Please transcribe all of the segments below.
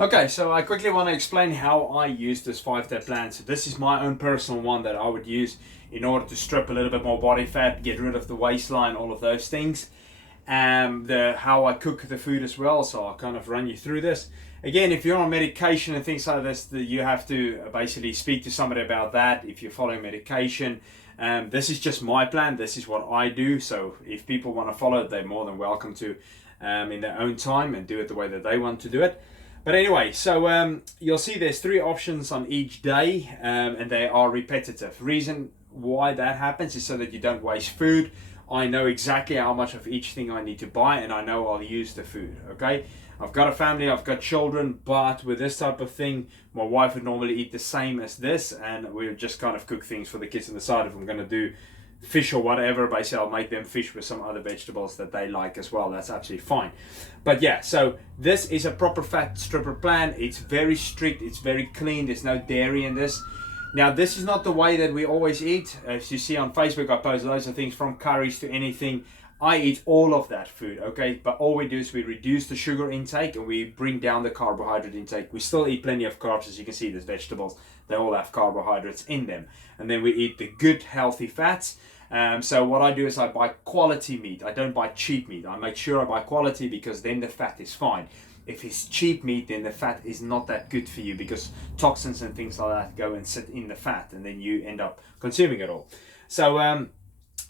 Okay, so I quickly want to explain how I use this 5-day plan. So this is my own personal one that I would use in order to strip a little bit more body fat, get rid of the waistline, all of those things. The how I cook the food as well. So I'll kind of run you through this. Again, if you're on medication and things like this, you have to basically speak to somebody about that. If you're following medication, this is just my plan. This is what I do. So if people want to follow it, they're more than welcome to in their own time and do it the way that they want to do it. But anyway, so you'll see there's 3 options on each day, and they are repetitive. Reason why that happens is so that you don't waste food. I know exactly how much of each thing I need to buy, and I know I'll use the food. Okay, I've got a family, I've got children, but with this type of thing, my wife would normally eat the same as this, and we would just kind of cook things for the kids on the side. If I'm going to do fish or whatever, basically I'll make them fish with some other vegetables that they like as well. That's absolutely fine. But yeah, so this is a proper fat stripper plan. It's very strict, it's very clean, there's no dairy in this. Now this is not the way that we always eat. As you see on Facebook, I post loads of things from curries to anything. I eat all of that food, okay? But all we do is we reduce the sugar intake and we bring down the carbohydrate intake. We still eat plenty of carbs. As you can see, there's vegetables, they all have carbohydrates in them. And then we eat the good healthy fats. So what I do is I buy quality meat. I don't buy cheap meat. I make sure I buy quality because then the fat is fine. If it's cheap meat, then the fat is not that good for you because toxins and things like that go and sit in the fat, and then you end up consuming it all. So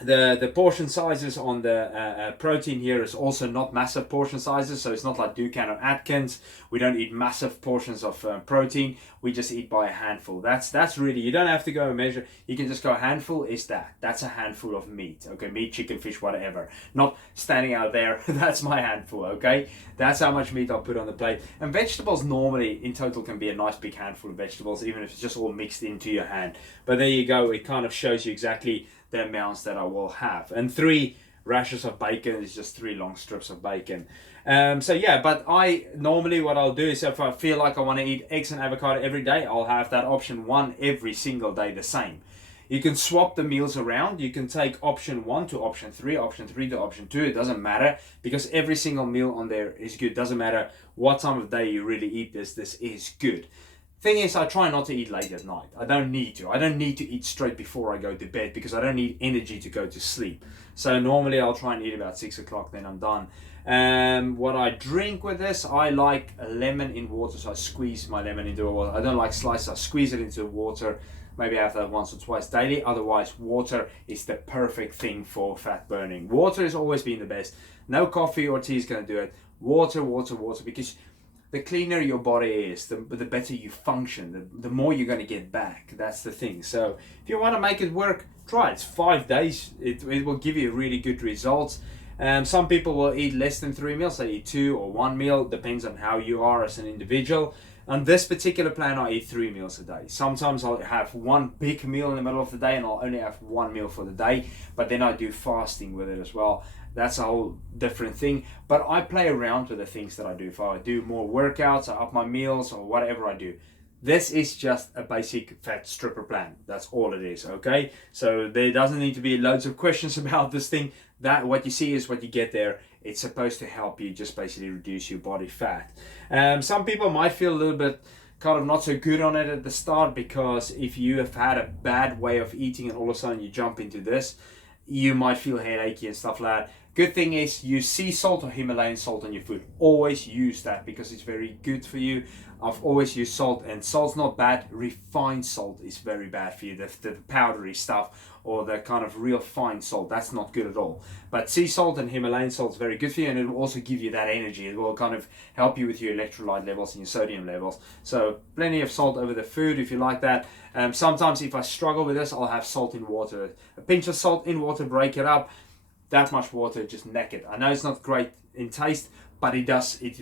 the portion sizes on the protein here is also not massive portion sizes, so it's not like Dukan or Atkins. We don't eat massive portions of protein. We just eat by a handful. That's really, you don't have to go and measure. You can just go, a handful is that's a handful of meat. Okay, meat, chicken, fish, whatever. Not standing out there, that's my handful. Okay, that's how much meat I'll put on the plate. And vegetables normally in total can be a nice big handful of vegetables, even if it's just all mixed into your hand. But there you go, it kind of shows you exactly the amounts that I will have. And 3 rashers of bacon is just 3 long strips of bacon. So yeah, but I normally what I'll do is if I feel like I want to eat eggs and avocado every day, I'll have that option 1 every single day the same. You can swap the meals around. You can take option 1 to option 3, option 3 to option 2. It doesn't matter because every single meal on there is good. Doesn't matter what time of day you really eat this is good. Thing is, I try not to eat late at night. I don't need to. I don't need to eat straight before I go to bed because I don't need energy to go to sleep. So normally I'll try and eat about 6 o'clock, then I'm done. What I drink with this, I like a lemon in water, so I squeeze my lemon into water. I don't like slice, I squeeze it into water. Maybe I have that once or twice daily. Otherwise, water is the perfect thing for fat burning. Water has always been the best. No coffee or tea is going to do it. Water, water, water, because the cleaner your body is, the better you function, the more you're going to get back. That's the thing. So if you want to make it work, try it. It's 5 days. It will give you really good results. Some people will eat less than 3 meals. They eat 2 or 1 meal. Depends on how you are as an individual. On this particular plan, I eat 3 meals a day. Sometimes I'll have 1 big meal in the middle of the day and I'll only have 1 meal for the day. But then I do fasting with it as well. That's a whole different thing. But I play around with the things that I do. If I do more workouts, I up my meals or whatever I do. This is just a basic fat stripper plan. That's all it is, okay? So there doesn't need to be loads of questions about this thing. That what you see is what you get there. It's supposed to help you just basically reduce your body fat. Some people might feel a little bit kind of not so good on it at the start because if you have had a bad way of eating and all of a sudden you jump into this, you might feel headachy and stuff like that. Good thing is use sea salt or Himalayan salt on your food. Always use that because it's very good for you. I've always used salt, and salt's not bad. Refined salt is very bad for you. The powdery stuff or the kind of real fine salt, that's not good at all. But sea salt and Himalayan salt is very good for you, and it will also give you that energy. It will kind of help you with your electrolyte levels and your sodium levels. So plenty of salt over the food if you like that. Sometimes if I struggle with this, I'll have salt in water. A pinch of salt in water, break it up. That much water, just neck it. I know it's not great in taste, but it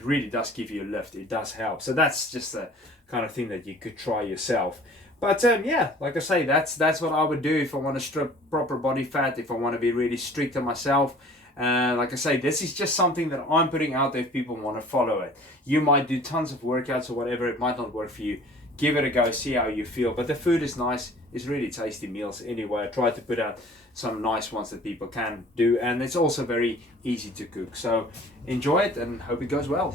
really does give you a lift. It does help. So that's just the kind of thing that you could try yourself. But yeah, like I say, that's what I would do if I want to strip proper body fat, if I want to be really strict on myself. Like I say, this is just something that I'm putting out there if people want to follow it. You might do tons of workouts or whatever, it might not work for you. Give it a go, see how you feel. But the food is nice. It's really tasty meals anyway. I try to put out some nice ones that people can do, and it's also very easy to cook. So enjoy it and hope it goes well.